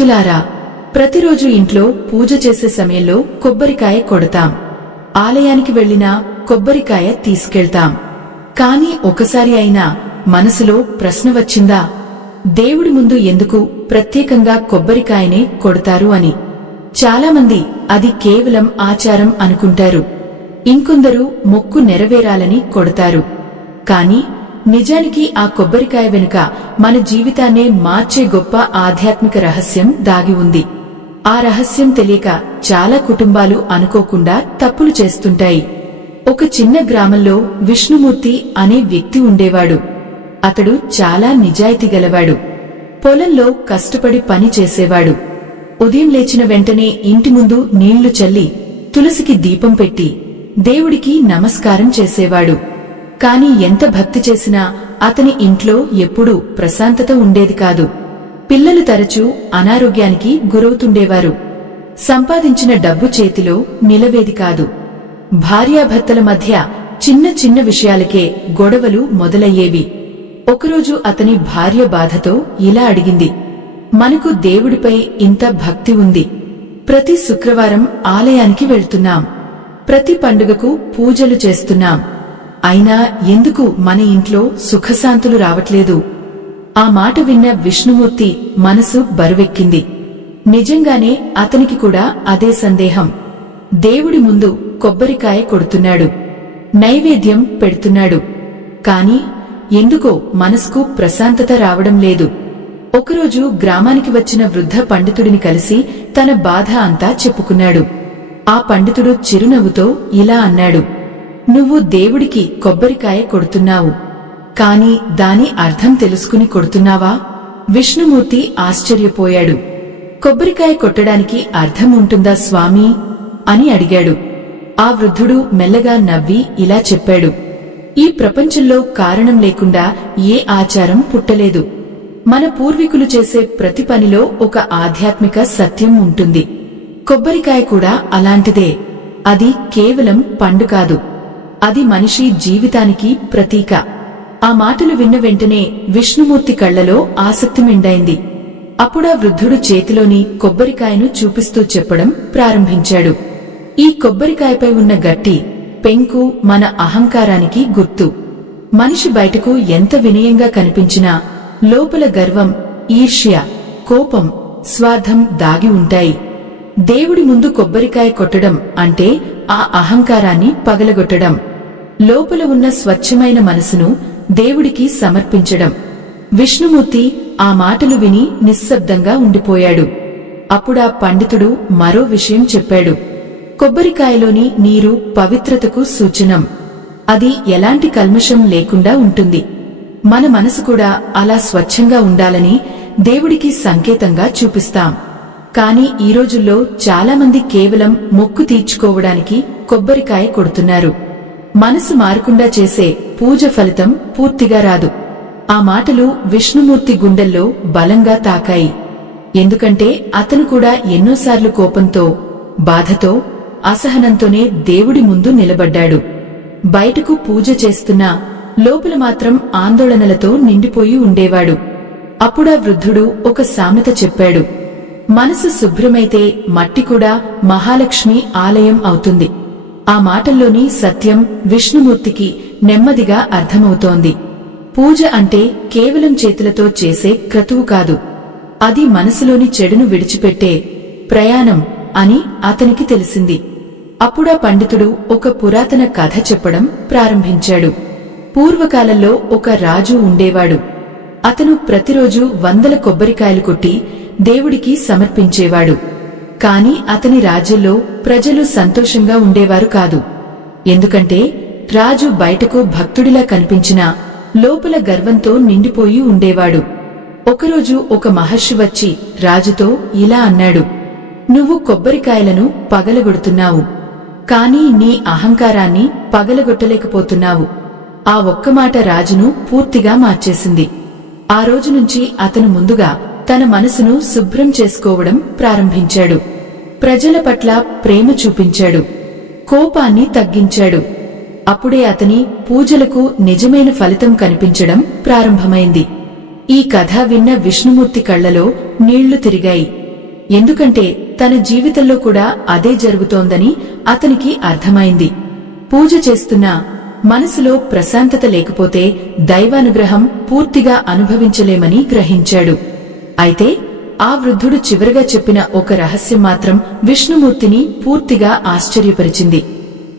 భక్తులారా, ప్రతిరోజు ఇంట్లో పూజ చేసే సమయంలో కొబ్బరికాయ కొడతాం. ఆలయానికి వెళ్లినా కొబ్బరికాయ తీసుకెళ్తాం. కాని ఒకసారి అయినా మనసులో ప్రశ్న వచ్చిందా, దేవుడి ముందు ఎందుకు ప్రత్యేకంగా కొబ్బరికాయనే కొడతారు అని? చాలామంది అది కేవలం ఆచారం అనుకుంటారు. ఇంకొందరు మొక్కు నెరవేరాలని కొడతారు. కాని నిజానికి ఆ కొబ్బరికాయ వెనుక మన జీవితాన్నే మార్చే గొప్ప ఆధ్యాత్మిక రహస్యం దాగి ఉంది. ఆ రహస్యం తెలియక చాలా కుటుంబాలు అనుకోకుండా తప్పులు చేస్తుంటాయి. ఒక చిన్న గ్రామంలో విష్ణుమూర్తి అనే వ్యక్తి ఉండేవాడు. అతడు చాలా నిజాయితీ గలవాడు. పొలంలో కష్టపడి పని చేసేవాడు. ఉదయం లేచిన వెంటనే ఇంటి ముందు నీళ్లు చల్లి తులసికి దీపం పెట్టి దేవుడికి నమస్కారం చేసేవాడు. కాని ఎంత భక్తి చేసినా అతని ఇంట్లో ఎప్పుడూ ప్రశాంతత ఉండేది కాదు. పిల్లలు తరచూ అనారోగ్యానికి గురవుతుండేవారు. సంపాదించిన డబ్బు చేతిలో నిలవేది కాదు. భార్యాభర్తల మధ్య చిన్న చిన్న విషయాలకే గొడవలు మొదలయ్యేవి. ఒకరోజు అతని భార్య బాధతో ఇలా అడిగింది, మనకు దేవుడిపై ఇంత భక్తి ఉంది. ప్రతి శుక్రవారం ఆలయానికి వెళ్తున్నాం. ప్రతి పండుగకు పూజలు చేస్తున్నాం. అయినా ఎందుకు మన ఇంట్లో సుఖశాంతులు రావట్లేదు? ఆ మాట విన్న విష్ణుమూర్తి మనసు బరువెక్కింది. నిజంగానే అతనికి కూడా అదే సందేహం. దేవుడి ముందు కొబ్బరికాయ కొడుతున్నాడు, నైవేద్యం పెడుతున్నాడు. కాని ఎందుకో మనసుకు ప్రశాంతత రావడం లేదు. ఒకరోజు గ్రామానికి వచ్చిన వృద్ధ పండితుడిని కలిసి తన బాధ అంతా చెప్పుకున్నాడు. ఆ పండితుడు చిరునవ్వుతో ఇలా అన్నాడు, నువ్వు దేవుడికి కొబ్బరికాయ కొడుతున్నావు, కాని దాని అర్థం తెలుసుకుని కొడుతున్నావా? విష్ణుమూర్తి ఆశ్చర్యపోయాడు. కొబ్బరికాయ కొట్టడానికి అర్థం ఉంటుందా స్వామీ అని అడిగాడు. ఆ వృద్ధుడు మెల్లగా నవ్వి ఇలా చెప్పాడు, ఈ ప్రపంచంలో కారణం లేకుండా ఏ ఆచారం పుట్టలేదు. మన పూర్వీకులు చేసే ప్రతి పనిలో ఒక ఆధ్యాత్మిక సత్యం ఉంటుంది. కొబ్బరికాయ కూడా అలాంటిదే. అది కేవలం పండు కాదు, అది మనిషి జీవితానికి ప్రతీక. ఆ మాటలు విన్న వెంటనే విష్ణుమూర్తి కళ్లలో ఆసక్తి మెండైంది. అప్పుడా వృద్ధుడు చేతిలోని కొబ్బరికాయను చూపిస్తూ చెప్పడం ప్రారంభించాడు, ఈ కొబ్బరికాయపై ఉన్న గట్టి పెంకు మన అహంకారానికి గుర్తు. మనిషి బయటకు ఎంత వినయంగా కనిపించినా లోపల గర్వం, ఈర్ష్య, కోపం, స్వార్థం దాగి ఉంటాయి. దేవుడి ముందు కొబ్బరికాయ కొట్టడం అంటే ఆ అహంకారాన్ని పగలగొట్టడం, లోపల ఉన్న స్వచ్ఛమైన మనసును దేవుడికి సమర్పించడం. విష్ణుమూర్తి ఆ మాటలు విని నిశ్శబ్దంగా ఉండిపోయాడు. అప్పుడా పండితుడు మరో విషయం చెప్పాడు, కొబ్బరికాయలోని నీరు పవిత్రతకు సూచనం. అది ఎలాంటి కల్మషం లేకుండా ఉంటుంది. మన మనసు కూడా అలా స్వచ్ఛంగా ఉండాలని దేవుడికి సంకేతంగా చూపిస్తాం. కాని ఈ రోజుల్లో చాలామంది కేవలం మొక్కు తీర్చుకోవడానికి కొబ్బరికాయ కొడుతున్నారు. మనసు మారకుండా చేసే పూజ ఫలితం పూర్తిగా రాదు. ఆ మాటలు విష్ణుమూర్తి గుండెల్లో బలంగా తాకాయి. ఎందుకంటే అతను కూడా ఎన్నోసార్లు కోపంతో, బాధతో, అసహనంతోనే దేవుడి ముందు నిలబడ్డాడు. బయటకు పూజ చేస్తున్నా లోపల మాత్రం ఆందోళనలతో నిండిపోయి ఉండేవాడు. అప్పుడా వృద్ధుడు ఒక సామెత చెప్పాడు, మనసు శుభ్రమైతే మట్టి కూడా మహాలక్ష్మి ఆలయం అవుతుంది. ఆ మాటల్లోని సత్యం విష్ణుమూర్తికి నెమ్మదిగా అర్థమవుతోంది. పూజ అంటే కేవలం చేతులతో చేసే క్రతువు కాదు, అది మనసులోని చెడును విడిచిపెట్టే ప్రయాణం అని అతనికి తెలిసింది. అప్పుడా పండితుడు ఒక పురాతన కథ చెప్పడం ప్రారంభించాడు. పూర్వకాలంలో ఒక రాజు ఉండేవాడు. అతను ప్రతిరోజు 100 కొబ్బరికాయలు కొట్టి దేవుడికి సమర్పించేవాడు. కాని అతని రాజ్యంలో ప్రజలు సంతోషంగా ఉండేవారు కాదు. ఎందుకంటే రాజు బయటకు భక్తుడిలా కనిపించినా లోపల గర్వంతో నిండిపోయి ఉండేవాడు. ఒకరోజు ఒక మహర్షి వచ్చి రాజుతో ఇలా అన్నాడు, నువ్వు కొబ్బరికాయలను పగలగొడుతున్నావు, కాని నీ అహంకారాన్ని పగలగొట్టలేకపోతున్నావు. ఆ ఒక్క మాట రాజును పూర్తిగా మార్చేసింది. ఆ రోజు నుంచి అతను ముందుగా తన మనసును శుభ్రం చేసుకోవడం ప్రారంభించాడు. ప్రజల పట్ల ప్రేమ చూపించాడు, కోపాన్ని తగ్గించాడు. అప్పుడే అతని పూజలకు నిజమైన ఫలితం కనిపించడం ప్రారంభమైంది. ఈ కథ విన్న విష్ణుమూర్తి కళ్లలో నీళ్లు తిరిగాయి. ఎందుకంటే తన జీవితంలో కూడా అదే జరుగుతోందని అతనికి అర్థమైంది. పూజ చేస్తున్నా మనసులో ప్రశాంతత లేకపోతే దైవానుగ్రహం పూర్తిగా అనుభవించలేమని గ్రహించాడు. అయితే ఆ వృద్ధుడు చివరగా చెప్పిన ఒక రహస్యం మాత్రం విష్ణుమూర్తిని పూర్తిగా ఆశ్చర్యపరిచింది.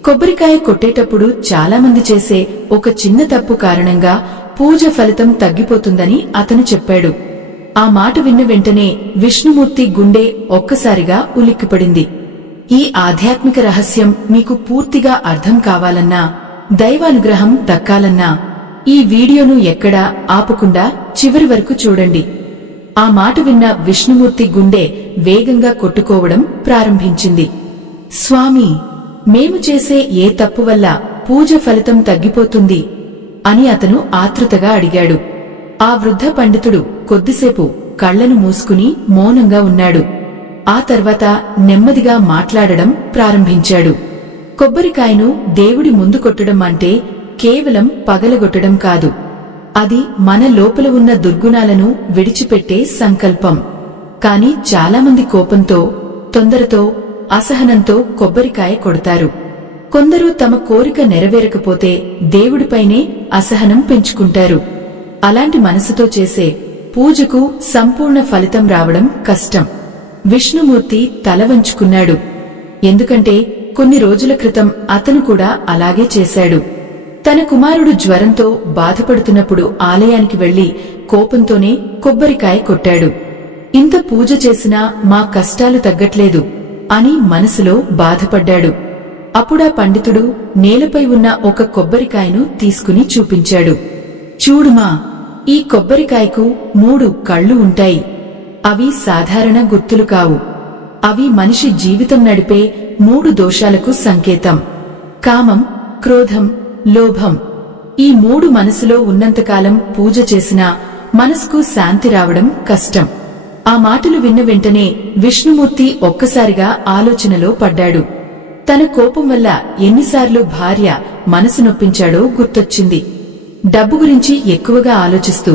కొబ్బరికాయ కొట్టేటప్పుడు చాలామంది చేసే ఒక చిన్న తప్పు కారణంగా పూజ ఫలితం తగ్గిపోతుందని అతను చెప్పాడు. ఆ మాట విన్న వెంటనే విష్ణుమూర్తి గుండె ఒక్కసారిగా ఉలిక్కిపడింది. ఈ ఆధ్యాత్మిక రహస్యం మీకు పూర్తిగా అర్థం కావాలన్నా, దైవానుగ్రహం దక్కాలన్నా ఈ వీడియోను ఎక్కడా ఆపకుండా చివరి వరకు చూడండి. ఆ మాట విన్న విష్ణుమూర్తి గుండె వేగంగా కొట్టుకోవడం ప్రారంభించింది. స్వామీ, మేము చేసే ఏ తప్పు వల్ల పూజ ఫలితం తగ్గిపోతుంది అని అతను ఆతృతగా అడిగాడు. ఆ వృద్ధ పండితుడు కొద్దిసేపు కళ్లను మూసుకుని మౌనంగా ఉన్నాడు. ఆ తర్వాత నెమ్మదిగా మాట్లాడడం ప్రారంభించాడు. కొబ్బరికాయను దేవుడి ముందు కొట్టడం అంటే కేవలం పగలగొట్టడం కాదు. అది మన లోపల ఉన్న దుర్గుణాలను విడిచిపెట్టే సంకల్పం. కాని చాలామంది కోపంతో, తొందరతో, అసహనంతో కొబ్బరికాయ కొడతారు. కొందరు తమ కోరిక నెరవేరకపోతే దేవుడిపైనే అసహనం పెంచుకుంటారు. అలాంటి మనసుతో చేసే పూజకు సంపూర్ణ ఫలితం రావడం కష్టం. విష్ణుమూర్తి తల వంచుకున్నాడు. ఎందుకంటే కొన్ని రోజుల క్రితం అతను కూడా అలాగే చేశాడు. తన కుమారుడు జ్వరంతో బాధపడుతున్నప్పుడు ఆలయానికి వెళ్లి కోపంతోనే కొబ్బరికాయ కొట్టాడు. ఇంత పూజ చేసినా మా కష్టాలు తగ్గట్లేదు అని మనసులో బాధపడ్డాడు. అప్పుడా పండితుడు నేలపై ఉన్న ఒక కొబ్బరికాయను తీసుకుని చూపించాడు. చూడుమా, ఈ కొబ్బరికాయకు 3 కళ్ళు ఉంటాయి. అవి సాధారణ గుర్తులు కావు. అవి మనిషి జీవితం నడిపే 3 దోషాలకు సంకేతం. కామం, క్రోధం, లోభం. ఈ 3 మనసులో ఉన్నంతకాలం పూజ చేసినా మనసుకు శాంతి రావడం కష్టం. ఆ మాటలు విన్న వెంటనే విష్ణుమూర్తి ఒక్కసారిగా ఆలోచనలో పడ్డాడు. తన కోపం వల్ల ఎన్నిసార్లు భార్య మనసు నొప్పించాడో గుర్తొచ్చింది. డబ్బు గురించి ఎక్కువగా ఆలోచిస్తూ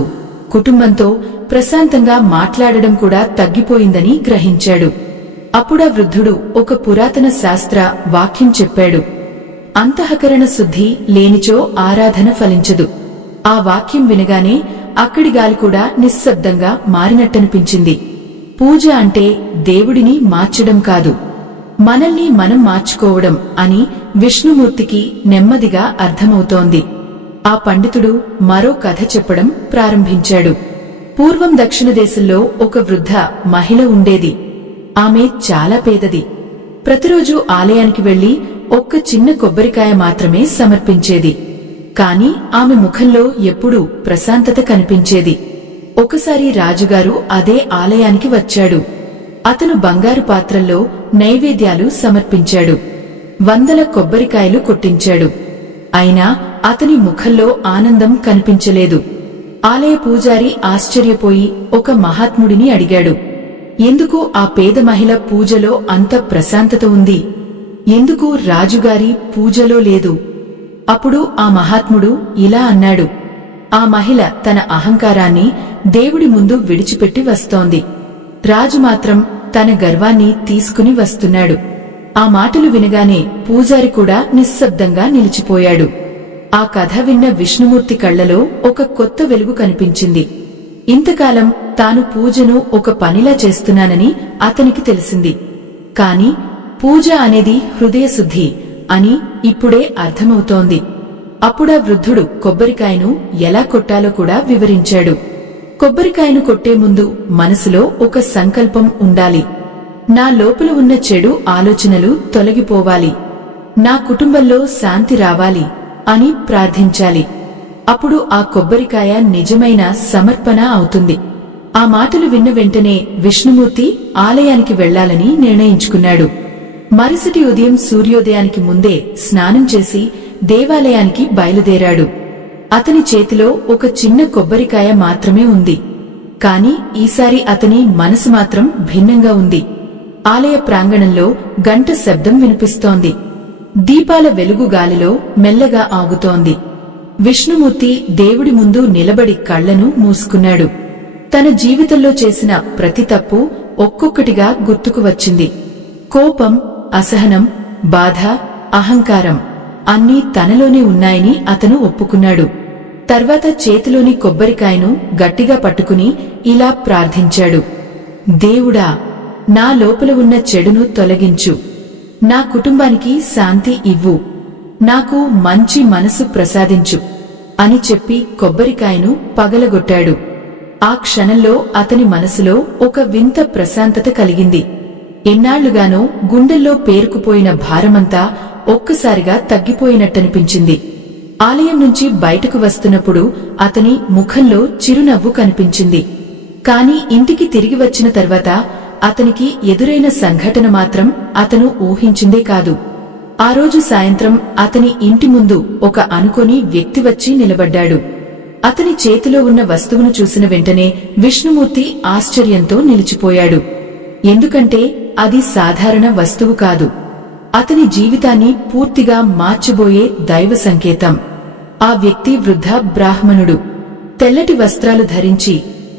కుటుంబంతో ప్రశాంతంగా మాట్లాడడం కూడా తగ్గిపోయిందని గ్రహించాడు. అప్పుడా వృద్ధుడు ఒక పురాతన శాస్త్ర వాక్యం చెప్పాడు. అంతఃకరణ శుద్ధి లేనిచో ఆరాధన ఫలించదు. ఆ వాక్యం వినగానే అక్కడి గాలి కూడా నిశ్శబ్దంగా మారినట్టనిపించింది. పూజ అంటే దేవుడిని మార్చడం కాదు, మనల్ని మనం మార్చుకోవడం అని విష్ణుమూర్తికి నెమ్మదిగా అర్థమవుతోంది. ఆ పండితుడు మరో కథ చెప్పడం ప్రారంభించాడు. పూర్వం దక్షిణ దేశంలో ఒక వృద్ధ మహిళ ఉండేది. ఆమె చాలా పేదది. ప్రతిరోజు ఆలయానికి వెళ్లి ఒక్క చిన్న కొబ్బరికాయ మాత్రమే సమర్పించేది. కాని ఆమె ముఖంలో ఎప్పుడూ ప్రశాంతత కనిపించేది. ఒకసారి రాజుగారు అదే ఆలయానికి వచ్చాడు. అతను బంగారు పాత్రల్లో నైవేద్యాలు సమర్పించాడు. 100 కొబ్బరికాయలు కొట్టించాడు. అయినా అతని ముఖంలో ఆనందం కనిపించలేదు. ఆలయ పూజారి ఆశ్చర్యపోయి ఒక మహాత్ముడిని అడిగాడు, ఎందుకు ఆ పేద మహిళ పూజలో అంత ప్రశాంతత ఉంది? ఎందుకు రాజుగారి పూజలో లేదు? అప్పుడు ఆ మహాత్ముడు ఇలా అన్నాడు, ఆ మహిళ తన అహంకారాన్ని దేవుడి ముందు విడిచిపెట్టి వస్తోంది. రాజు మాత్రం తన గర్వాన్ని తీసుకుని వస్తున్నాడు. ఆ మాటలు వినగానే పూజారి కూడా నిశ్శబ్దంగా నిలిచిపోయాడు. ఆ కథ విన్న విష్ణుమూర్తి కళ్లలో ఒక కొత్త వెలుగు కనిపించింది. ఇంతకాలం తాను పూజను ఒక పనిలా చేస్తున్నానని అతనికి తెలిసింది. కాని పూజ అనేది హృదయశుద్ధి అని ఇప్పుడే అర్థమవుతోంది. అప్పుడా వృద్ధుడు కొబ్బరికాయను ఎలా కొట్టాలో కూడా వివరించాడు. కొబ్బరికాయను కొట్టే ముందు మనసులో ఒక సంకల్పం ఉండాలి. నా లోపల ఉన్న చెడు ఆలోచనలు తొలగిపోవాలి, నా కుటుంబంలో శాంతి రావాలి అని ప్రార్థించాలి. అప్పుడు ఆ కొబ్బరికాయ నిజమైన సమర్పణ అవుతుంది. ఆ మాటలు విన్న వెంటనే విష్ణుమూర్తి ఆలయానికి వెళ్లాలని నిర్ణయించుకున్నాడు. మరుసటి ఉదయం సూర్యోదయానికి ముందే స్నానం చేసి దేవాలయానికి బయలుదేరాడు. అతని చేతిలో ఒక చిన్న కొబ్బరికాయ మాత్రమే ఉంది. కాని ఈసారి అతని మనసు మాత్రం భిన్నంగా ఉంది. ఆలయ ప్రాంగణంలో గంట శబ్దం వినిపిస్తోంది. దీపాల వెలుగు గాలిలో మెల్లగా ఆగుతోంది. విష్ణుమూర్తి దేవుడి ముందు నిలబడి కళ్లను మూసుకున్నాడు. తన జీవితంలో చేసిన ప్రతి తప్పు ఒక్కొక్కటిగా గుర్తుకు వచ్చింది. కోపం, అసహనం, బాధ, అహంకారం అన్నీ తనలోనే ఉన్నాయని అతను ఒప్పుకున్నాడు. తర్వాత చేతిలోని కొబ్బరికాయను గట్టిగా పట్టుకుని ఇలా ప్రార్థించాడు. దేవుడా, నా లోపల ఉన్న చెడును తొలగించు. నా కుటుంబానికి శాంతి ఇవ్వు. నాకు మంచి మనసు ప్రసాదించు అని చెప్పి కొబ్బరికాయను పగలగొట్టాడు. ఆ క్షణంలో అతని మనసులో ఒక వింత ప్రశాంతత కలిగింది. ఎన్నాళ్లుగానో గుండెల్లో పేరుకుపోయిన భారమంతా ఒక్కసారిగా తగ్గిపోయినట్టనిపించింది. ఆలయం నుంచి బయటకు వస్తున్నప్పుడు అతని ముఖంలో చిరునవ్వు కనిపించింది. కాని ఇంటికి తిరిగి వచ్చిన తర్వాత అతనికి ఎదురైన సంఘటన మాత్రం అతను ఊహించిందే కాదు. ఆ రోజు సాయంత్రం అతని ఇంటి ముందు ఒక అనుకోని వ్యక్తి వచ్చి నిలబడ్డాడు. అతని చేతిలో ఉన్న వస్తువును చూసిన వెంటనే విష్ణుమూర్తి ఆశ్చర్యంతో నిలిచిపోయాడు. ఎందుకంటే అది సాధారణ వస్తువు కాదు. అతని జీవితాన్ని పూర్తిగా మార్చబోయే దైవ సంకేతం. ఆ వ్యక్తి వృద్ధ బ్రాహ్మణుడు. తెల్లటి వస్త్రాలు ధరించి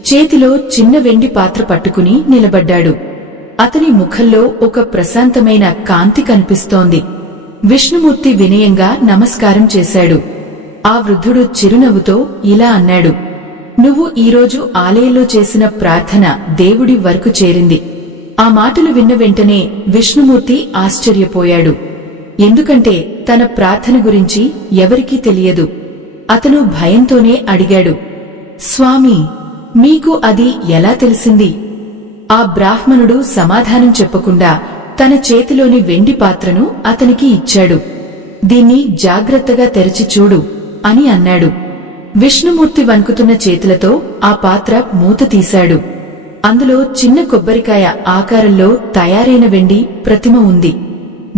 చేతిలో చిన్న వెండి పాత్ర పట్టుకుని నిలబడ్డాడు. అతని ముఖంలో ఒక ప్రశాంతమైన కాంతి కనిపిస్తోంది. విష్ణుమూర్తి వినయంగా నమస్కారం చేశాడు. ఆ వృద్ధుడు చిరునవ్వుతో ఇలా అన్నాడు, నువ్వు ఈరోజు ఆలయంలో చేసిన ప్రార్థన దేవుడి వరకు చేరింది. ఆ మాటలు విన్న వెంటనే విష్ణుమూర్తి ఆశ్చర్యపోయాడు. ఎందుకంటే తన ప్రార్థన గురించి ఎవరికీ తెలియదు. అతను భయంతోనే అడిగాడు, స్వామీ, మీకు అది ఎలా తెలిసింది? ఆ బ్రాహ్మణుడు సమాధానం చెప్పకుండా తన చేతిలోని వెండి పాత్రను అతనికి ఇచ్చాడు. దీన్ని జాగ్రత్తగా తెరచి చూడు అని అన్నాడు. విష్ణుమూర్తి వణుకుతున్న చేతులతో ఆ పాత్ర మూత తీశాడు. అందులో చిన్న కొబ్బరికాయ ఆకారంలో తయారైన వెండి ప్రతిమ ఉంది.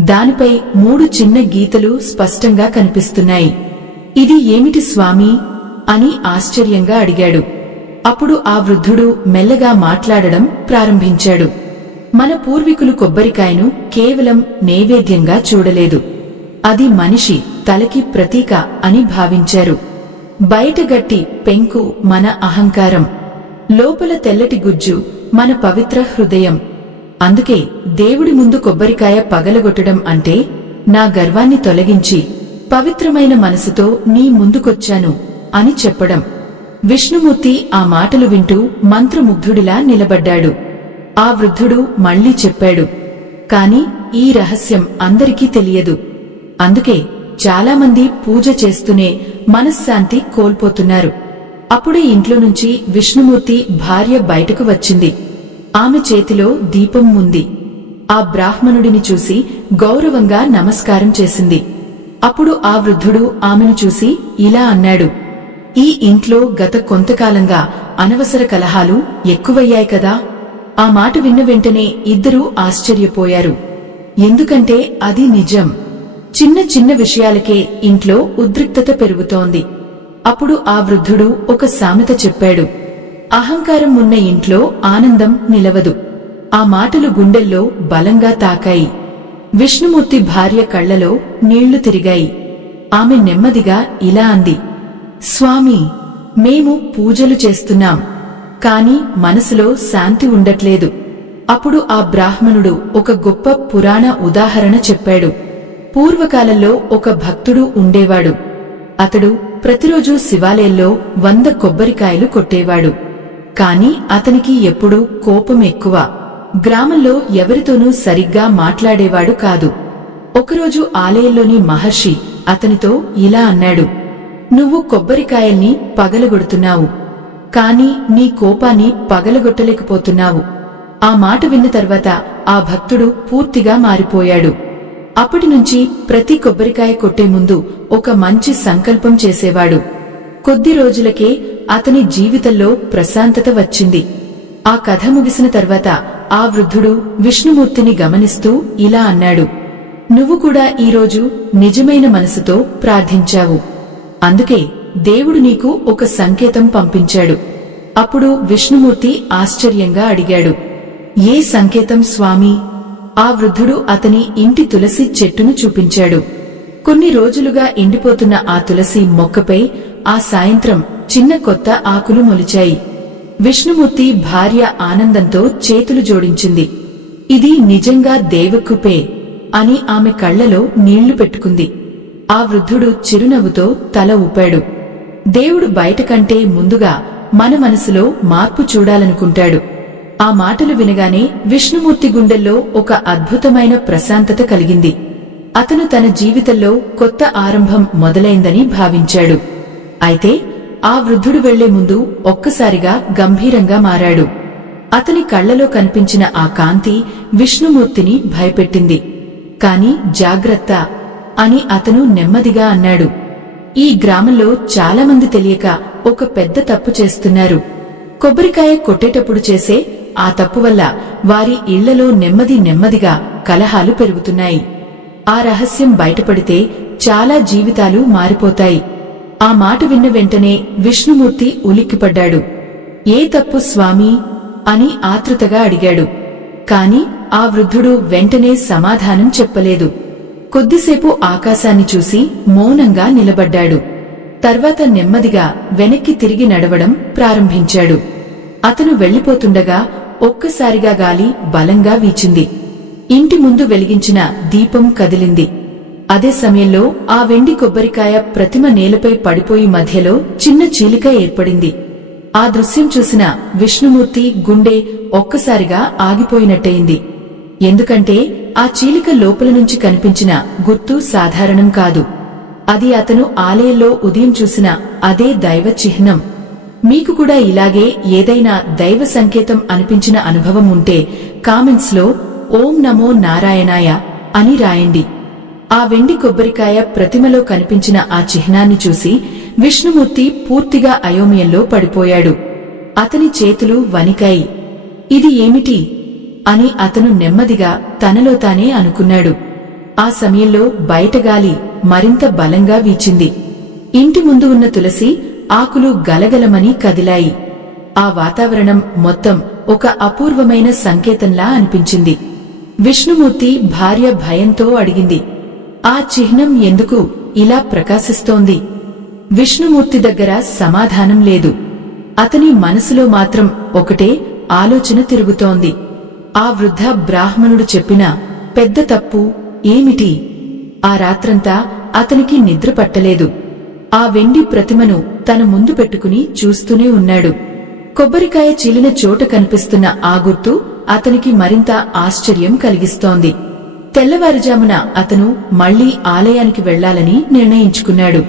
దానిపై 3 చిన్న గీతలు స్పష్టంగా కనిపిస్తున్నాయి. ఇది ఏమిటి స్వామీ అని ఆశ్చర్యంగా అడిగాడు. అప్పుడు ఆ వృద్ధుడు మెల్లగా మాట్లాడడం ప్రారంభించాడు. మన పూర్వీకులు కొబ్బరికాయను కేవలం నైవేద్యంగా చూడలేదు. అది మనిషి తలకి ప్రతీక అని భావించారు. బయట గట్టి పెంకు మన అహంకారం, లోపల తెల్లటి గుజ్జు మన పవిత్ర హృదయం. అందుకే దేవుడి ముందు కొబ్బరికాయ పగలగొట్టడం అంటే నా గర్వాన్ని తొలగించి పవిత్రమైన మనసుతో నీ ముందుకొచ్చాను అని చెప్పడం. విష్ణుమూర్తి ఆ మాటలు వింటూ మంత్రముగ్ధుడిలా నిలబడ్డాడు. ఆ వృద్ధుడు మళ్లీ చెప్పాడు, కాని ఈ రహస్యం అందరికీ తెలియదు. అందుకే చాలామంది పూజ చేస్తూనే మనశ్శాంతి కోల్పోతున్నారు. అప్పుడే ఇంట్లో నుంచి విష్ణుమూర్తి భార్య బయటకు వచ్చింది. ఆమె చేతిలో దీపం ఉంది. ఆ బ్రాహ్మణుడిని చూసి గౌరవంగా నమస్కారం చేసింది. అప్పుడు ఆ వృద్ధుడు ఆమెను చూసి ఇలా అన్నాడు, ఈ ఇంట్లో గత కొంతకాలంగా అనవసర కలహాలు ఎక్కువయ్యాయి కదా. ఆ మాట విన్న వెంటనే ఇద్దరూ ఆశ్చర్యపోయారు. ఎందుకంటే అది నిజం. చిన్న చిన్న విషయాలకే ఇంట్లో ఉద్రిక్తత పెరుగుతోంది. అప్పుడు ఆ వృద్ధుడు ఒక సామెత చెప్పాడు, అహంకారం ఉన్న ఇంట్లో ఆనందం నిలవదు. ఆ మాటలు గుండెల్లో బలంగా తాకాయి. విష్ణుమూర్తి భార్య కళ్లలో నీళ్లు తిరిగాయి. ఆమె నెమ్మదిగా ఇలా అంది, స్వామీ, మేము పూజలు చేస్తున్నాం, కాని మనసులో శాంతి ఉండట్లేదు. అప్పుడు ఆ బ్రాహ్మణుడు ఒక గొప్ప పురాణ ఉదాహరణ చెప్పాడు. పూర్వకాలంలో ఒక భక్తుడు ఉండేవాడు. అతడు ప్రతిరోజూ శివాలయంలో 100 కొబ్బరికాయలు కొట్టేవాడు. కాని అతనికి ఎప్పుడూ కోపం ఎక్కువ. గ్రామంలో ఎవరితోనూ సరిగ్గా మాట్లాడేవాడు కాదు. ఒకరోజు ఆలయంలోని మహర్షి అతనితో ఇలా అన్నాడు, నువ్వు కొబ్బరికాయల్ని పగలగొడుతున్నావు, కాని నీ కోపాన్ని పగలగొట్టలేకపోతున్నావు. ఆ మాట విన్న తర్వాత ఆ భక్తుడు పూర్తిగా మారిపోయాడు. అప్పటినుంచి ప్రతి కొబ్బరికాయ కొట్టే ముందు ఒక మంచి సంకల్పం చేసేవాడు. కొద్ది రోజులకే అతని జీవితంలో ప్రశాంతత వచ్చింది. ఆ కథ ముగిసిన తర్వాత ఆ వృద్ధుడు విష్ణుమూర్తిని గమనిస్తూ ఇలా అన్నాడు, నువ్వు కూడా ఈరోజు నిజమైన మనసుతో ప్రార్థించావు. అందుకే దేవుడు నీకు ఒక సంకేతం పంపించాడు. అప్పుడు విష్ణుమూర్తి ఆశ్చర్యంగా అడిగాడు, ఏ సంకేతం స్వామీ? ఆ వృద్ధుడు అతని ఇంటి తులసి చెట్టును చూపించాడు. కొన్ని రోజులుగా ఎండిపోతున్న ఆ తులసి మొక్కపై ఆ సాయంత్రం చిన్న కొత్త ఆకులు మొలిచాయి. విష్ణుమూర్తి భార్య ఆనందంతో చేతులు జోడించింది. ఇది నిజంగా దేవకృపే అని ఆమె కళ్లలో నీళ్లు పెట్టుకుంది. ఆ వృద్ధుడు చిరునవ్వుతో తల ఊపాడు. దేవుడు బయటకంటే ముందుగా మన మనసులో మార్పు చూడాలనుకుంటాడు. ఆ మాటలు వినగానే విష్ణుమూర్తి గుండెల్లో ఒక అద్భుతమైన ప్రశాంతత కలిగింది. అతను తన జీవితంలో కొత్త ఆరంభం మొదలైందని భావించాడు. అయితే ఆ వృద్ధుడు వెళ్లే ముందు ఒక్కసారిగా గంభీరంగా మారాడు. అతని కళ్లలో కనిపించిన ఆ కాంతి విష్ణుమూర్తిని భయపెట్టింది. కాని జాగ్రత్త అని అతను నెమ్మదిగా అన్నాడు. ఈ గ్రామంలో చాలామంది తెలియక ఒక పెద్ద తప్పు చేస్తున్నారు. కొబ్బరికాయ కొట్టేటప్పుడు చేసే ఆ తప్పు వల్ల వారి ఇళ్లలో నెమ్మదిగా కలహాలు పెరుగుతున్నాయి. ఆ రహస్యం బయటపడితే చాలా జీవితాలు మారిపోతాయి. ఆ మాట విన్న వెంటనే విష్ణుమూర్తి ఉలిక్కిపడ్డాడు. ఏ తప్పు స్వామీ అని ఆతృతగా అడిగాడు. కాని ఆ వృద్ధుడు వెంటనే సమాధానం చెప్పలేదు. కొద్దిసేపు ఆకాశాన్ని చూసి మౌనంగా నిలబడ్డాడు. తర్వాత నెమ్మదిగా వెనక్కి తిరిగి నడవడం ప్రారంభించాడు. అతను వెళ్లిపోతుండగా ఒక్కసారిగా గాలి బలంగా వీచింది. ఇంటి ముందు వెలిగించిన దీపం కదిలింది. అదే సమయంలో ఆ వెండి కొబ్బరికాయ ప్రతిమ నేలపై పడిపోయి మధ్యలో చిన్న చీలిక ఏర్పడింది. ఆ దృశ్యం చూసిన విష్ణుమూర్తి గుండె ఒక్కసారిగా ఆగిపోయినట్టయింది. ఎందుకంటే ఆ చీలిక లోపల నుంచి కనిపించిన గుర్తు సాధారణం కాదు. అది అతను ఆలయంలో ఉదయం చూసిన అదే దైవ చిహ్నం. మీకు కూడా ఇలాగే ఏదైనా దైవ సంకేతం అనిపించిన అనుభవం ఉంటే కామెంట్స్ లో ఓం నమో నారాయణాయ అని రాయండి. ఆ వెండి కొబ్బరికాయ ప్రతిమలో కనిపించిన ఆ చిహ్నాన్ని చూసి విష్ణుమూర్తి పూర్తిగా అయోమయంలో పడిపోయాడు. అతని చేతులు వణికాయి. ఇది ఏమిటి అని అతను నెమ్మదిగా తనలో తానే అనుకున్నాడు. ఆ సమయంలో బయటగాలి మరింత బలంగా వీచింది. ఇంటి ముందు ఉన్న తులసి ఆకులు గలగలమని కదిలాయి. ఆ వాతావరణం మొత్తం ఒక అపూర్వమైన సంకేతంలా అనిపించింది. విష్ణుమూర్తి భార్య భయంతో అడిగింది, ఆ చిహ్నం ఎందుకు ఇలా ప్రకాశిస్తోంది? విష్ణుమూర్తి దగ్గర సమాధానం లేదు. అతని మనసులో మాత్రం ఒకటే ఆలోచన తిరుగుతోంది. ఆ వృద్ధ బ్రాహ్మణుడు చెప్పిన పెద్ద తప్పు ఏమిటి? ఆ రాత్రంతా అతనికి నిద్ర పట్టలేదు. ఆ వెండి ప్రతిమను తన ముందు పెట్టుకుని చూస్తూనే ఉన్నాడు. కొబ్బరికాయ చీలిన చోట కనిపిస్తున్న ఆ గుర్తు అతనికి మరింత ఆశ్చర్యం కలిగిస్తోంది. తెల్లవారుజామున అతను మళ్లీ ఆలయానికి వెళ్లాలని నిర్ణయించుకున్నాడు.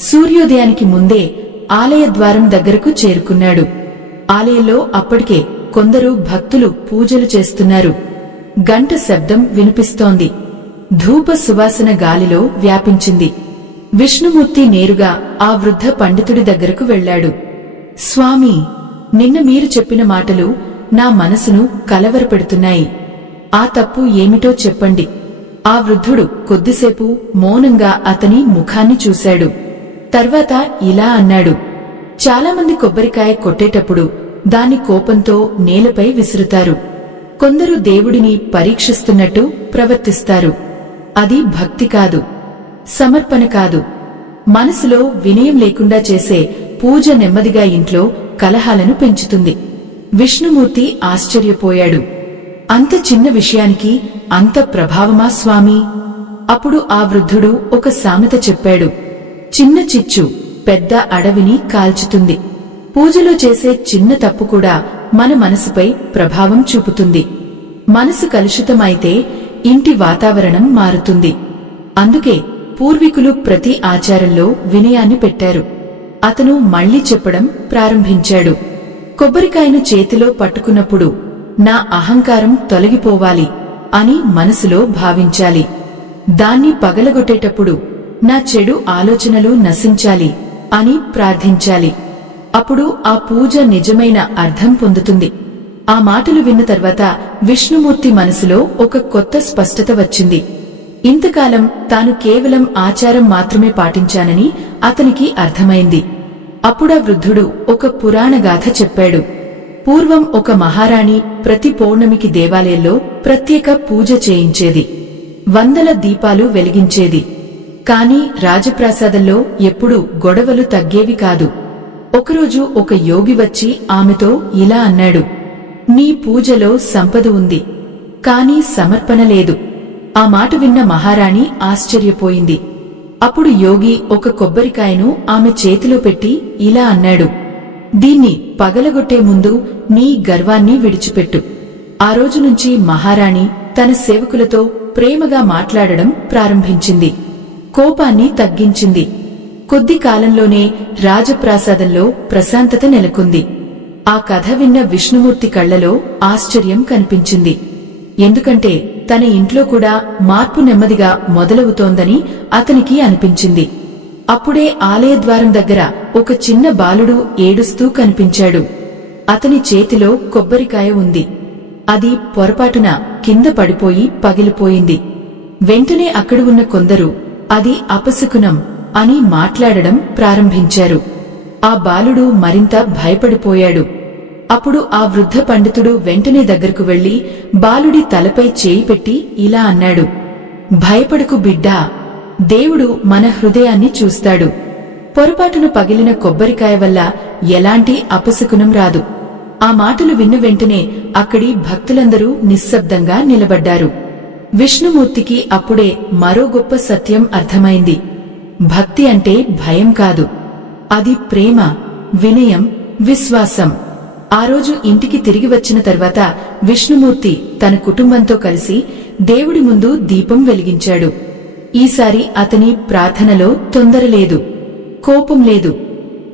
సూర్యోదయానికి ముందే ఆలయ ద్వారం దగ్గరకు చేరుకున్నాడు. ఆలయంలో అప్పటికే కొందరు భక్తులు పూజలు చేస్తున్నారు. గంట శబ్దం వినిపిస్తోంది. ధూప సువాసన గాలిలో వ్యాపించింది. విష్ణుమూర్తి నేరుగా ఆ వృద్ధ పండితుడి దగ్గరకు వెళ్లాడు. స్వామీ, నిన్న మీరు చెప్పిన మాటలు నా మనసును కలవరపెడుతున్నాయి. ఆ తప్పు ఏమిటో చెప్పండి. ఆ వృద్ధుడు కొద్దిసేపు మౌనంగా అతని ముఖాన్ని చూశాడు. తర్వాత ఇలా అన్నాడు, చాలామంది కొబ్బరికాయ కొట్టేటప్పుడు దాన్ని కోపంతో నేలపై విసురుతారు. కొందరు దేవుడిని పరీక్షిస్తున్నట్టు ప్రవర్తిస్తారు. అది భక్తి కాదు, సమర్పణ కాదు. మనసులో వినయం లేకుండా చేసే పూజ నెమ్మదిగా ఇంట్లో కలహాలను పెంచుతుంది. విష్ణుమూర్తి ఆశ్చర్యపోయాడు. అంత చిన్న విషయానికి అంత ప్రభావమా స్వామీ? అప్పుడు ఆ వృద్ధుడు ఒక సామెత చెప్పాడు. చిన్న చిచ్చు పెద్ద అడవిని కాల్చుతుంది. పూజలో చేసే చిన్న తప్పు కూడా మన మనసుపై ప్రభావం చూపుతుంది. మనసు కలుషితమైతే ఇంటి వాతావరణం మారుతుంది. అందుకే పూర్వీకులు ప్రతి ఆచారంలో వినయాన్ని పెట్టారు. అతను మళ్లీ చెప్పడం ప్రారంభించాడు. కొబ్బరికాయను చేతిలో పట్టుకున్నప్పుడు నా అహంకారం తొలగిపోవాలి అని మనసులో భావించాలి. దాన్ని పగలగొట్టేటప్పుడు నా చెడు ఆలోచనలు నశించాలి అని ప్రార్థించాలి. అప్పుడు ఆ పూజ నిజమైన అర్థం పొందుతుంది. ఆ మాటలు విన్న తర్వాత విష్ణుమూర్తి మనసులో ఒక కొత్త స్పష్టత వచ్చింది. ఇంతకాలం తాను కేవలం ఆచారం మాత్రమే పాటించానని అతనికి అర్థమైంది. అప్పుడా వృద్ధుడు ఒక పురాణ గాథ చెప్పాడు. పూర్వం ఒక మహారాణి ప్రతి పౌర్ణమికి దేవాలయంలో ప్రత్యేక పూజ చేయించేది. వందల దీపాలు వెలిగించేది. కాని రాజప్రాసాదంలో ఎప్పుడూ గొడవలు తగ్గేవి కాదు. ఒకరోజు ఒక యోగి వచ్చి ఆమెతో ఇలా అన్నాడు, నీ పూజలో సంపద ఉంది, కాని సమర్పణ లేదు. ఆ మాట విన్న మహారాణి ఆశ్చర్యపోయింది. అప్పుడు యోగి ఒక కొబ్బరికాయను ఆమె చేతిలో పెట్టి ఇలా అన్నాడు, దీన్ని పగలగొట్టే ముందు నీ గర్వాన్ని విడిచిపెట్టు. ఆ రోజు నుంచి మహారాణి తన సేవకులతో ప్రేమగా మాట్లాడడం ప్రారంభించింది. కోపాన్ని తగ్గించింది. కొద్ది కాలంలోనే రాజప్రాసాదంలో ప్రశాంతత నెలకొంది. ఆ కథ విన్న విష్ణుమూర్తి కళ్లలో ఆశ్చర్యం కనిపించింది. ఎందుకంటే తన ఇంట్లో కూడా మార్పు నెమ్మదిగా మొదలవుతోందని అతనికి అనిపించింది. అప్పుడే ఆలయద్వారం దగ్గర ఒక చిన్న బాలుడు ఏడుస్తూ కనిపించాడు. అతని చేతిలో కొబ్బరికాయ ఉంది. అది పొరపాటున కింద పడిపోయి పగిలిపోయింది. వెంటనే అక్కడ ఉన్న కొందరు అది అపశకునం అని మాట్లాడడం ప్రారంభించారు. ఆ బాలుడు మరింత భయపడిపోయాడు. అప్పుడు ఆ వృద్ధ పండితుడు వెంటనే దగ్గరకు వెళ్లి బాలుడి తలపై చేయి పెట్టి ఇలా అన్నాడు, భయపడకు బిడ్డా, దేవుడు మన హృదయాన్ని చూస్తాడు. పొరపాటున పగిలిన కొబ్బరికాయ వల్ల ఎలాంటి అపశకునం రాదు. ఆ మాటలు విన్న వెంటనే అక్కడి భక్తులందరూ నిశ్శబ్దంగా నిలబడ్డారు. విష్ణుమూర్తికి అప్పుడే మరో గొప్ప సత్యం అర్థమైంది. భక్తి అంటే భయం కాదు, అది ప్రేమ, వినయం, విశ్వాసం. ఆ రోజు ఇంటికి తిరిగి వచ్చిన తర్వాత విష్ణుమూర్తి తన కుటుంబంతో కలిసి దేవుడి ముందు దీపం వెలిగించాడు. ఈసారి అతని ప్రార్థనలో తొందర లేదు, కోపం లేదు,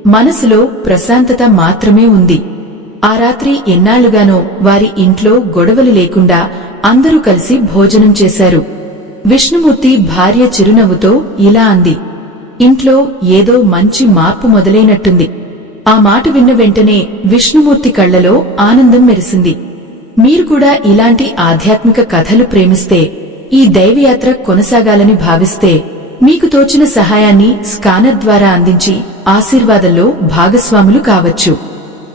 మనసులో ప్రశాంతత మాత్రమే ఉంది. ఆ రాత్రి ఎన్నాళ్లుగానో వారి ఇంట్లో గొడవలు లేకుండా అందరూ కలిసి భోజనం చేశారు. విష్ణుమూర్తి భార్య చిరునవ్వుతో ఇలా అంది, ఇంట్లో ఏదో మంచి మార్పు మొదలైనట్టుంది. ఆ మాట విన్న వెంటనే విష్ణుమూర్తి కళ్లలో ఆనందం మెరిసింది. మీరు కూడా ఇలాంటి ఆధ్యాత్మిక కథలు ప్రేమిస్తే, ఈ దైవయాత్ర కొనసాగాలని భావిస్తే మీకు తోచిన సహాయాన్ని స్కానర్ ద్వారా అందించి ఆశీర్వాదంలో భాగస్వాములు కావచ్చు.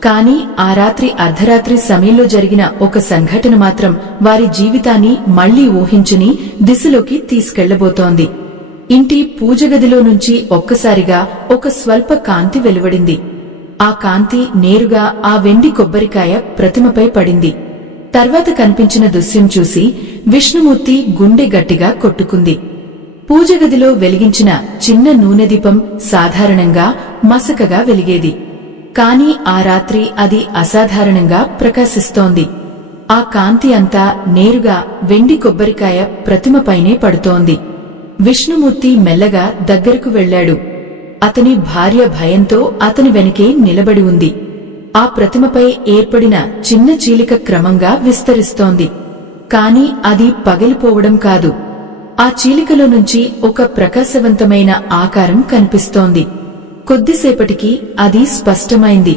కానీ ఆ రాత్రి అర్ధరాత్రి సమయంలో జరిగిన ఒక సంఘటన మాత్రం వారి జీవితాన్ని మళ్లీ ఊహించని దిశలోకి తీసుకెళ్లబోతోంది. ఇంటి పూజగదిలో నుంచి ఒక్కసారిగా ఒక స్వల్ప కాంతి వెలువడింది. ఆ కాంతి నేరుగా ఆ వెండి కొబ్బరికాయ ప్రతిమపై పడింది. తర్వాత కనిపించిన దృశ్యం చూసి విష్ణుమూర్తి గుండె గట్టిగా కొట్టుకుంది. పూజగదిలో వెలిగించిన చిన్న నూనె దీపం సాధారణంగా మసకగా వెలిగేది. కాని ఆ రాత్రి అది అసాధారణంగా ప్రకాశిస్తోంది. ఆ కాంతి అంతా నేరుగా వెండి కొబ్బరికాయ ప్రతిమపైనే పడుతోంది. విష్ణుమూర్తి మెల్లగా దగ్గరకు వెళ్లాడు. అతని భార్య భయంతో అతని వెనకే నిలబడి ఉంది. ఆ ప్రతిమపై ఏర్పడిన చిన్న చీలిక క్రమంగా విస్తరిస్తోంది. కాని అది పగిలిపోవడం కాదు. ఆ చీలికలో నుంచి ఒక ప్రకాశవంతమైన ఆకారం కనిపిస్తోంది. కొద్దిసేపటికి అది స్పష్టమైంది.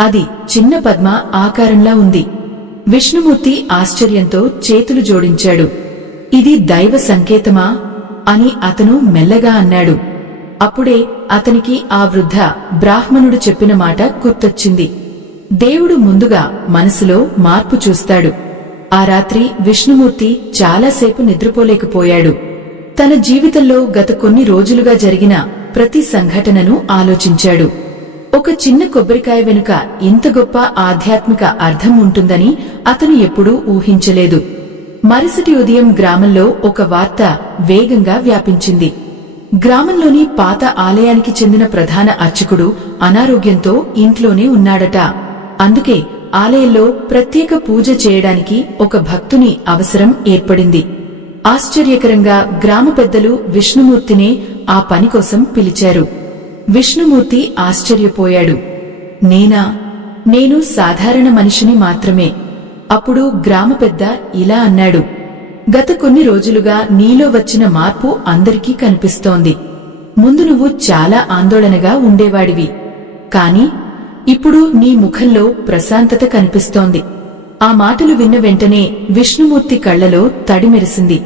అది చిన్న పద్మ ఆకారంలా ఉంది. విష్ణుమూర్తి ఆశ్చర్యంతో చేతులు జోడించాడు. ఇది దైవ సంకేతమా అని అతను మెల్లగా అన్నాడు. అప్పుడే అతనికి ఆ వృద్ధ బ్రాహ్మణుడు చెప్పిన మాట గుర్తొచ్చింది. దేవుడు ముందుగా మనసులో మార్పు చూస్తాడు. ఆ రాత్రి విష్ణుమూర్తి చాలాసేపు నిద్రపోలేకపోయాడు. తన జీవితంలో గత కొన్ని రోజులుగా జరిగిన ప్రతి సంఘటనను ఆలోచించాడు. ఒక చిన్న కొబ్బరికాయ వెనుక ఇంత గొప్ప ఆధ్యాత్మిక అర్థం ఉంటుందని అతను ఎప్పుడూ ఊహించలేదు. మరుసటి ఉదయం గ్రామంలో ఒక వార్త వేగంగా వ్యాపించింది. గ్రామంలోని పాత ఆలయానికి చెందిన ప్రధాన అర్చకుడు అనారోగ్యంతో ఇంట్లోనే ఉన్నాడట. అందుకే ఆలయంలో ప్రత్యేక పూజ చేయడానికి ఒక భక్తుని అవసరం ఏర్పడింది. ఆశ్చర్యకరంగా గ్రామ పెద్దలు విష్ణుమూర్తినే ఆ పని కోసం పిలిచారు. విష్ణుమూర్తి ఆశ్చర్యపోయాడు. నేనా? నేను సాధారణ మనిషిని మాత్రమే. అప్పుడు గ్రామ పెద్ద ఇలా అన్నాడు, గత కొన్ని రోజులుగా నీలో వచ్చిన మార్పు అందరికీ కనిపిస్తోంది. ముందు నువ్వు చాలా ఆందోళనగా ఉండేవాడివి. కాని ఇప్పుడు నీ ముఖంలో ప్రశాంతత కనిపిస్తోంది. ఆ మాటలు విన్న వెంటనే విష్ణుమూర్తి కళ్లలో తడి మెరిసింది.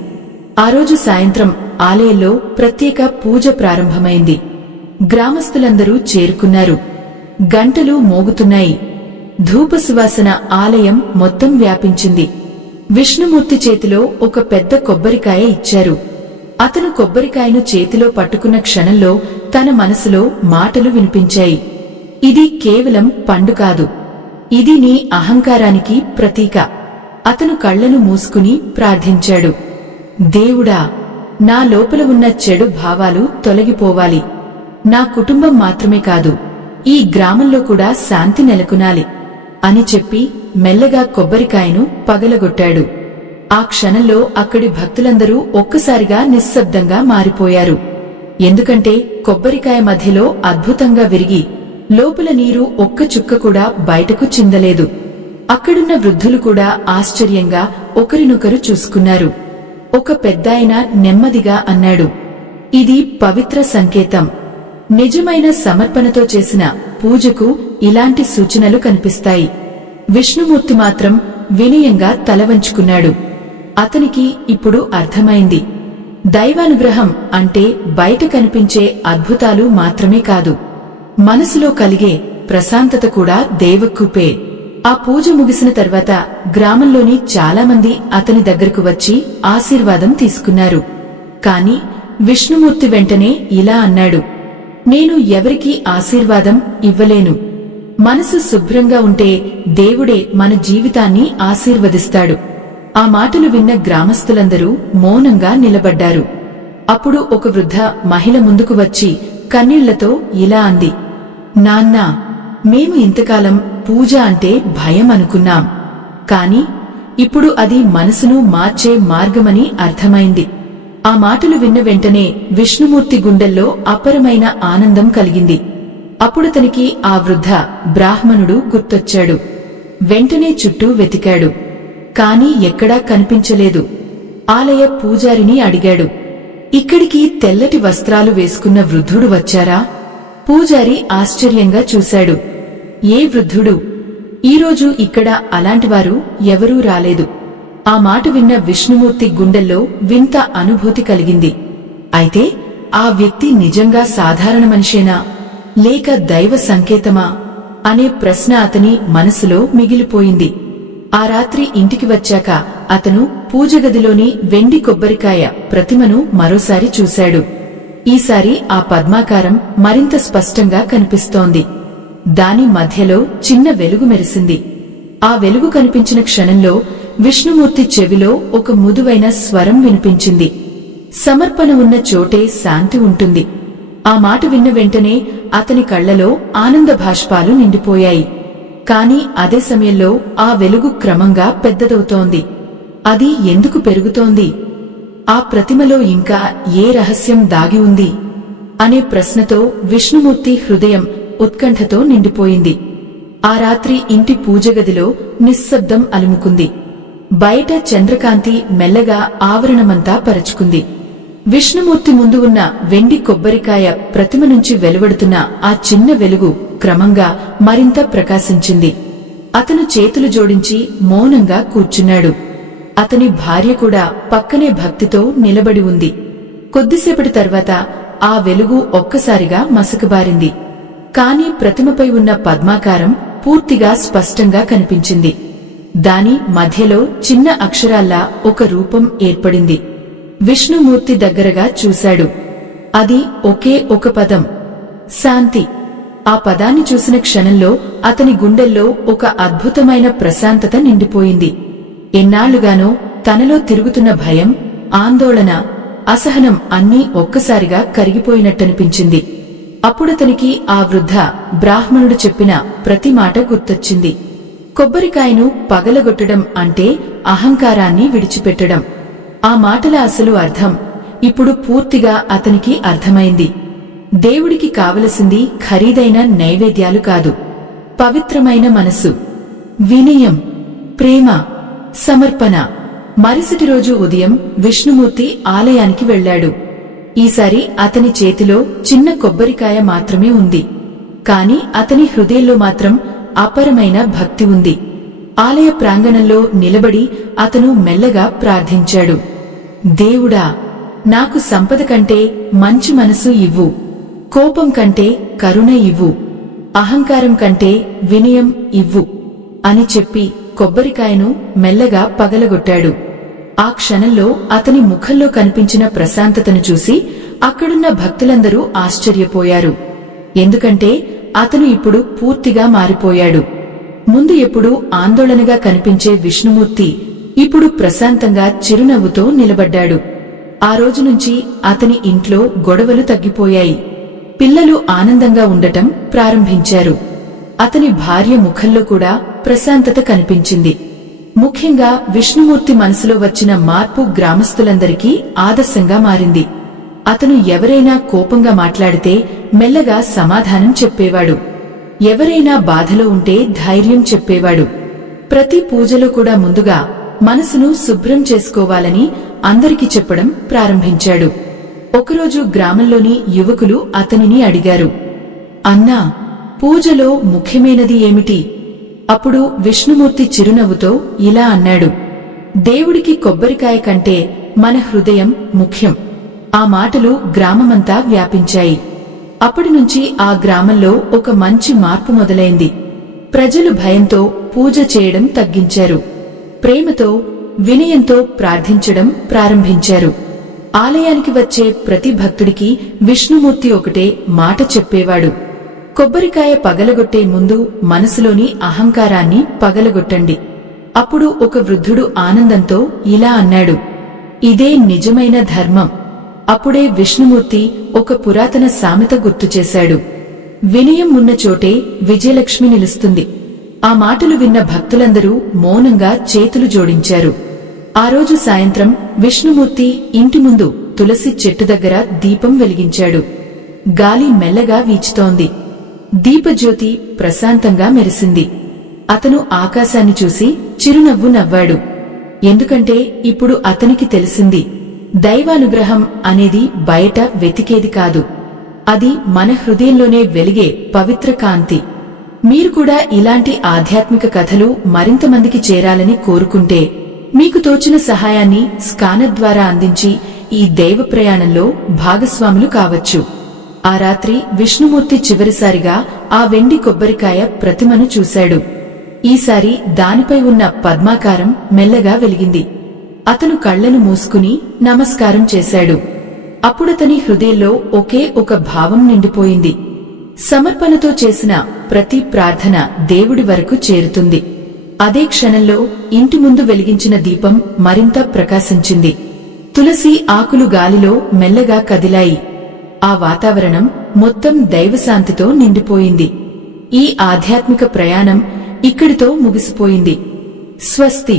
ఆ రోజు సాయంత్రం ఆలయంలో ప్రత్యేక పూజ ప్రారంభమైంది. గ్రామస్తులందరూ చేరుకున్నారు. గంటలు మోగుతున్నాయి. ధూప సువాసన ఆలయం మొత్తం వ్యాపించింది. విష్ణుమూర్తి చేతిలో ఒక పెద్ద కొబ్బరికాయ ఇచ్చారు. అతను కొబ్బరికాయను చేతిలో పట్టుకున్న క్షణంలో తన మనసులో మాటలు వినిపించాయి. ఇది కేవలం పండు కాదు, ఇది నీ అహంకారానికి ప్రతీక. అతను కళ్లను మూసుకుని ప్రార్థించాడు. దేవుడా, నా లోపల ఉన్న చెడు భావాలు తొలగిపోవాలి. నా కుటుంబం మాత్రమే కాదు, ఈ గ్రామంలో కూడా శాంతి నెలకొనాలి అని చెప్పి మెల్లగా కొబ్బరికాయను పగలగొట్టాడు. ఆ క్షణంలో అక్కడి భక్తులందరూ ఒక్కసారిగా నిశ్శబ్దంగా మారిపోయారు. ఎందుకంటే కొబ్బరికాయ మధ్యలో అద్భుతంగా విరిగి లోపల నీరు ఒక్క చుక్క కూడా బయటకు చిందలేదు. అక్కడున్న వృద్ధులు కూడా ఆశ్చర్యంగా ఒకరినొకరు చూసుకున్నారు. ఒక పెద్దాయన నెమ్మదిగా అన్నాడు, ఇది పవిత్ర సంకేతం. నిజమైన సమర్పణతో చేసిన పూజకు ఇలాంటి సూచనలు కనిపిస్తాయి. విష్ణుమూర్తి మాత్రం వినయంగా తలవంచుకున్నాడు. అతనికి ఇప్పుడు అర్థమైంది, దైవానుగ్రహం అంటే బయట కనిపించే అద్భుతాలు మాత్రమే కాదు, మనసులో కలిగే ప్రశాంతత కూడా దేవకృపే. ఆ పూజ ముగిసిన తర్వాత గ్రామంలోని చాలామంది అతని దగ్గరకు వచ్చి ఆశీర్వాదం తీసుకున్నారు. కాని విష్ణుమూర్తి వెంటనే ఇలా అన్నాడు, నేను ఎవరికీ ఆశీర్వాదం ఇవ్వలేను. మనసు శుభ్రంగా ఉంటే దేవుడే మన జీవితాన్ని ఆశీర్వదిస్తాడు. ఆ మాటలు విన్న గ్రామస్తులందరూ మౌనంగా నిలబడ్డారు. అప్పుడు ఒక వృద్ధ మహిళ ముందుకు వచ్చి కన్నీళ్లతో ఇలా అంది, నాన్నా, మేము ఇంతకాలం పూజ అంటే భయం అనుకున్నాం, కాని ఇప్పుడు అది మనసును మార్చే మార్గమని అర్థమైంది. ఆ మాటలు విన్న వెంటనే విష్ణుమూర్తి గుండెల్లో అపరమైన ఆనందం కలిగింది. అప్పుడతనికి ఆ వృద్ధ బ్రాహ్మణుడు గుర్తొచ్చాడు. వెంటనే చుట్టూ వెతికాడు, కాని ఎక్కడా కనిపించలేదు. ఆలయ పూజారిని అడిగాడు, ఇక్కడికి తెల్లటి వస్త్రాలు వేసుకున్న వృద్ధుడు వచ్చారా? పూజారి ఆశ్చర్యంగా చూశాడు. ఏ వృద్ధుడు? ఈరోజు ఇక్కడ అలాంటివారు ఎవరూ రాలేదు. ఆ మాట విన్న విష్ణుమూర్తి గుండెల్లో వింత అనుభూతి కలిగింది. అయితే ఆ వ్యక్తి నిజంగా సాధారణ మనిషేనా, లేక దైవ సంకేతమా అనే ప్రశ్న అతని మనసులో మిగిలిపోయింది. ఆ రాత్రి ఇంటికి వచ్చాక అతను పూజగదిలోని వెండి కొబ్బరికాయ ప్రతిమను మరోసారి చూశాడు. ఈసారి ఆ పద్మాకారం మరింత స్పష్టంగా కనిపిస్తోంది. దాని మధ్యలో చిన్న వెలుగు మెరిసింది. ఆ వెలుగు కనిపించిన క్షణంలో విష్ణుమూర్తి చెవిలో ఒక మృదువైన స్వరం వినిపించింది, సమర్పణ ఉన్న చోటే శాంతి ఉంటుంది. ఆ మాట విన్న వెంటనే అతని కళ్లలో ఆనంద భాష్పాలు నిండిపోయాయి. కాని అదే సమయంలో ఆ వెలుగు క్రమంగా పెద్దదవుతోంది. అది ఎందుకు పెరుగుతోంది? ఆ ప్రతిమలో ఇంకా ఏ రహస్యం దాగి ఉంది అనే ప్రశ్నతో విష్ణుమూర్తి హృదయం ఉత్కంఠతో నిండిపోయింది. ఆ రాత్రి ఇంటి పూజగదిలో నిశ్శబ్దం అలుముకుంది. బయట చంద్రకాంతి మెల్లగా ఆవరణమంతా పరచుకుంది. విష్ణుమూర్తి ముందు ఉన్న వెండి కొబ్బరికాయ ప్రతిమ నుంచి వెలువడుతున్న ఆ చిన్న వెలుగు క్రమంగా మరింత ప్రకాశించింది. అతను చేతులు జోడించి మౌనంగా కూర్చున్నాడు. అతని భార్య కూడా పక్కనే భక్తితో నిలబడి ఉంది. కొద్దిసేపటి తర్వాత ఆ వెలుగు ఒక్కసారిగా మసకబారింది. కాని ప్రతిమపై ఉన్న పద్మాకారం పూర్తిగా స్పష్టంగా కనిపించింది. దాని మధ్యలో చిన్న అక్షరాల్లా ఒక రూపం ఏర్పడింది. విష్ణుమూర్తి దగ్గరగా చూశాడు. అది ఒకే ఒక పదం, శాంతి. ఆ పదాన్ని చూసిన క్షణంలో అతని గుండెల్లో ఒక అద్భుతమైన ప్రశాంతత నిండిపోయింది. ఎన్నాళ్లుగానో తనలో తిరుగుతున్న భయం, ఆందోళన, అసహనం అన్నీ ఒక్కసారిగా కరిగిపోయినట్టనిపించింది. అప్పుడతనికి ఆ వృద్ధ బ్రాహ్మణుడు చెప్పిన ప్రతి మాట గుర్తొచ్చింది. కొబ్బరికాయను పగలగొట్టడం అంటే అహంకారాన్ని విడిచిపెట్టడం. ఆ మాటల అసలు అర్థం ఇప్పుడు పూర్తిగా అతనికి అర్థమైంది. దేవుడికి కావలసింది ఖరీదైన నైవేద్యాలు కాదు, పవిత్రమైన మనసు, వినయం, ప్రేమ, సమర్పణ. మరుసటి రోజు ఉదయం విష్ణుమూర్తి ఆలయానికి వెళ్లాడు. ఈసారి అతని చేతిలో చిన్న కొబ్బరికాయ మాత్రమే ఉంది. కాని అతని హృదయంలో మాత్రం అపరమైన భక్తి ఉంది. ఆలయ ప్రాంగణంలో నిలబడి అతను మెల్లగా ప్రార్థించాడు. దేవుడా, నాకు సంపద కంటే మంచి మనసు ఇవ్వు, కోపం కంటే కరుణ ఇవ్వు, అహంకారం కంటే వినయం ఇవ్వు అని చెప్పి కొబ్బరికాయను మెల్లగా పగలగొట్టాడు. ఆ క్షణంలో అతని ముఖంలో కనిపించిన ప్రశాంతతను చూసి అక్కడున్న భక్తులందరూ ఆశ్చర్యపోయారు. ఎందుకంటే అతను ఇప్పుడు పూర్తిగా మారిపోయాడు. ముందు ఎప్పుడూ ఆందోళనగా కనిపించే విష్ణుమూర్తి ఇప్పుడు ప్రశాంతంగా చిరునవ్వుతో నిలబడ్డాడు. ఆ రోజు నుంచి అతని ఇంట్లో గొడవలు తగ్గిపోయాయి. పిల్లలు ఆనందంగా ఉండటం ప్రారంభించారు. అతని భార్య ముఖంలో కూడా ప్రశాంతత కనిపించింది. ముఖ్యంగా విష్ణుమూర్తి మనసులో వచ్చిన మార్పు గ్రామస్తులందరికీ ఆదర్శంగా మారింది. అతను ఎవరైనా కోపంగా మాట్లాడితే మెల్లగా సమాధానం చెప్పేవాడు. ఎవరైనా బాధలో ఉంటే ధైర్యం చెప్పేవాడు. ప్రతి పూజలో కూడా ముందుగా మనసును శుభ్రం చేసుకోవాలని అందరికీ చెప్పడం ప్రారంభించాడు. ఒకరోజు గ్రామంలోని యువకులు అతనిని అడిగారు, అన్నా, పూజలో ముఖ్యమైనది ఏమిటి? అప్పుడు విష్ణుమూర్తి చిరునవ్వుతో ఇలా అన్నాడు, దేవుడికి కొబ్బరికాయ కంటే మన హృదయం ముఖ్యం. ఆ మాటలు గ్రామమంతా వ్యాపించాయి. అప్పటినుంచి ఆ గ్రామంలో ఒక మంచి మార్పు మొదలైంది. ప్రజలు భయంతో పూజ చేయడం తగ్గించారు. ప్రేమతో, వినయంతో ప్రార్థించడం ప్రారంభించారు. ఆలయానికి వచ్చే ప్రతి భక్తుడికి విష్ణుమూర్తి ఒకటే మాట చెప్పేవాడు, కొబ్బరికాయ పగలగొట్టే ముందు మనసులోని అహంకారాన్ని పగలగొట్టండి. అప్పుడు ఒక వృద్ధుడు ఆనందంతో ఇలా అన్నాడు, ఇదే నిజమైన ధర్మం. అప్పుడే విష్ణుమూర్తి ఒక పురాతన సామెత గుర్తుచేశాడు, వినయం ఉన్న చోటే విజయలక్ష్మి నిలుస్తుంది. ఆ మాటలు విన్న భక్తులందరూ మౌనంగా చేతులు జోడించారు. ఆ రోజు సాయంత్రం విష్ణుమూర్తి ఇంటి ముందు తులసి చెట్టు దగ్గర దీపం వెలిగించాడు. గాలి మెల్లగా వీచుతోంది. దీపజ్యోతి ప్రశాంతంగా మెరిసింది. అతను ఆకాశాన్ని చూసి చిరునవ్వు నవ్వాడు. ఎందుకంటే ఇప్పుడు అతనికి తెలిసింది, దైవానుగ్రహం అనేది బయట వెతికేది కాదు, అది మన హృదయంలోనే వెలిగే పవిత్ర కాంతి. మీరు కూడా ఇలాంటి ఆధ్యాత్మిక కథలు మరింత మందికి చేరాలని కోరుకుంటే మీకు తోచిన సహాయాన్ని స్కానర్ ద్వారా అందించి ఈ దైవ ప్రయాణంలో భాగస్వాములు కావచ్చు. ఆ రాత్రి విష్ణుమూర్తి చివరిసారిగా ఆ వెండి కొబ్బరికాయ ప్రతిమను చూశాడు. ఈసారి దానిపై ఉన్న పద్మాకారం మెల్లగా వెలిగింది. అతను కళ్లను మూసుకుని నమస్కారం చేశాడు. అప్పుడతని హృదయంలో ఒకే ఒక భావం నిండిపోయింది, సమర్పణతో చేసిన ప్రతి ప్రార్థన దేవుడి వరకు చేరుతుంది. అదే క్షణంలో ఇంటి ముందు వెలిగించిన దీపం మరింత ప్రకాశించింది. తులసి ఆకులు గాలిలో మెల్లగా కదిలాయి. ఆ వాతావరణం మొత్తం దైవశాంతితో నిండిపోయింది. ఈ ఆధ్యాత్మిక ప్రయాణం ఇక్కడితో ముగిసిపోయింది. స్వస్తి.